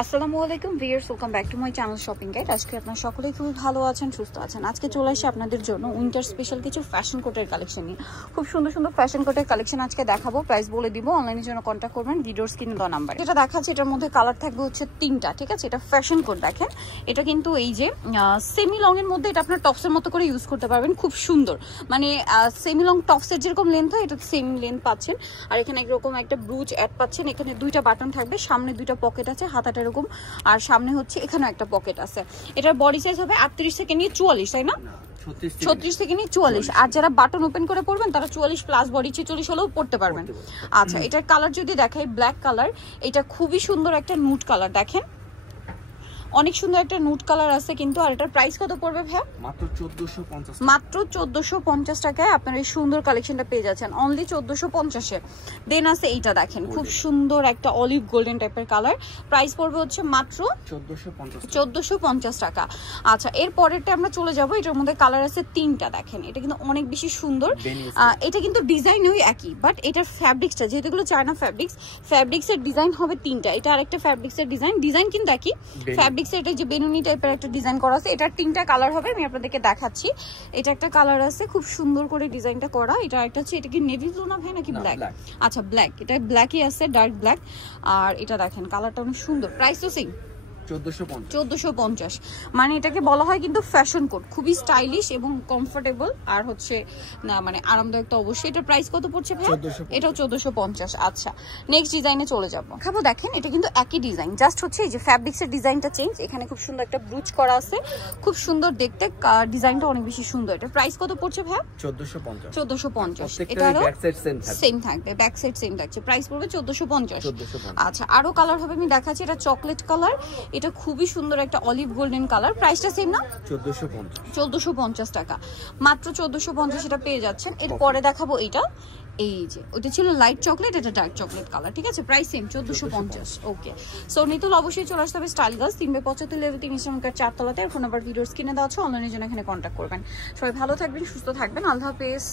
আসসালামু আলাইকুম viewers, welcome back to my channel shopping guide. আজকে আপনারা সকলেই খুব ভালো আছেন, সুস্থ আছেন। আজকে চলে আসি আপনাদের জন্য উইন্টার স্পেশাল কিছু ফ্যাশন কোটের কালেকশন নিয়ে। খুব সুন্দর সুন্দর ফ্যাশন কোটের কালেকশন আজকে দেখাবো, প্রাইস বলে দিব। অনলাইনের জন্য কন্ট্যাক্ট করবেন ভিডিওর স্ক্রিনে দেওয়া নাম্বার। এটা দেখাচ্ছে, এটার মধ্যে কালার থাকবে হচ্ছে 3টা, ঠিক আছে। এটা ফ্যাশন কোট দেখেন, এটা কিন্তু এই যে সেমি লং এর মধ্যে, এটা আপনার টপসের মতো করে ইউজ করতে পারবেন, খুব সুন্দর। মানে সেমি লং টপসের যেরকম লেন্থ হয় এটা সেম লেন্থ পাচ্ছেন। আর এখানে একরকম একটা ব্রুচ অ্যাড পাচ্ছেন। এখানে 2টা বাটন থাকবে, সামনে 2টা পকেট আছে, হাতাটা এরকম, আর সামনে হচ্ছে এখানে একটা পকেট আছে। এটার বডি সাইজ হবে 38 থেকে নিয়ে 44, তাই না? 36 থেকে নিয়ে 44। আর যারা বাটন ওপেন করে পড়বেন তারা 44 প্লাস বডি 46 হলেও পড়তে পারবেন। আচ্ছা, এটার কালার যদি দেখাই, ব্ল্যাক কালার। এটা খুবই সুন্দর একটা নুট কালার, দেখেন অনেক সুন্দর একটা নুট কালার আছে কিন্তু। আর এটার প্রাইস কত পড়বে ভাই? মাত্র 1450। মাত্র 1450 টাকায় আপনারা এই সুন্দর কালেকশনটা পেয়ে যাচ্ছেন, অনলি 1450 এ। দেন আছে এইটা দেখেন, খুব সুন্দর একটা অলিভ গোল্ডেন টাইপের কালার। প্রাইস পড়বে হচ্ছে মাত্র 1450 টাকা। আচ্ছা, এর পরেরটা আমরা চলে যাব। এটার মধ্যে কালার আছে 3টা, দেখেন এটা কিন্তু অনেক বেশি সুন্দর। এটা কিন্তু ডিজাইন ওই একই, বাট এটার ফ্যাব্রিক্সটা যেহেতু এগুলো চায়না ফ্যাব্রিক্সের ডিজাইন হবে 3টা। এটা আরেকটা ফ্যাব্রিক্সের ডিজাইন কিন্তু একই ফ্যাব্রিক্স। এটা যে বেনুনি টাইপের একটা ডিজাইন করা আছে, এটার 3টা কালার হবে, আমি আপনাদেরকে দেখাচ্ছি। এটা একটা কালার আছে, খুব সুন্দর করে ডিজাইনটা করা। এটা একটা হচ্ছে, এটা কি নেভি ব্লু না ভাই, নাকি ব্ল্যাক? আচ্ছা ব্ল্যাক, এটা ব্ল্যাকই আছে, ডার্ক ব্ল্যাক। আর এটা দেখেন কালারটা অনেক সুন্দর। প্রাইস তো সেম 1450। মানে এটাকে বলা হয় কিন্তু ফ্যাশন কোট, খুবই স্টাইলিশ এবং কমফোর্টেবল, আর হচ্ছে না মানে আরামদায়ক তো অবশ্যই। এটার প্রাইস কত পড়ছে ভাই? এটাও 1450। আচ্ছা, নেক্সট ডিজাইনে চলে যাব। খাবো দেখেন, এটা কিন্তু একই ডিজাইন, জাস্ট হচ্ছে এই যে ফ্যাব্রিক্সের ডিজাইনটা চেঞ্জ। এখানে খুব সুন্দর একটা ব্রুচ করা আছে, খুব সুন্দর দেখতে, ডিজাইনটা অনেক বেশি সুন্দর। এটার প্রাইস কত পড়ছে ভাই? 1450। এটারও সেম থাকবে, ব্যাক সাইড সেম থাকছে, প্রাইস পড়বে 1450। আচ্ছা, আরো কালার হবে, আমি দেখাচ্ছি। এটা চকলেট কালার, এটা খুবই সুন্দর একটা অলিভ গোল্ডেন কালার। প্রাইসটা সেম না? 1450 টাকা, মাত্র 1450 এটা পেয়ে যাচ্ছেন। এরপরে দেখাবো এইটা, এই যে ওটা ছিল লাইট চকলেট, এটা ডার্ক চকলেট কালার, ঠিক আছে। Price same 1450। ওকে, সো নিতুল অবশ্যই চলে আসতে হবে স্টাইল গার্লস, 375 লেভেল 3 ইসলামকার 4 তলাতে। আর ফোন নাম্বার ভিডিওর স্ক্রিনে দেওয়া আছে, অনলাইনের জন্য এখানে কন্ট্যাক্ট করবেন। সবাই ভালো থাকবেন, সুস্থ থাকবেন, আল্লাহ হাফেজ।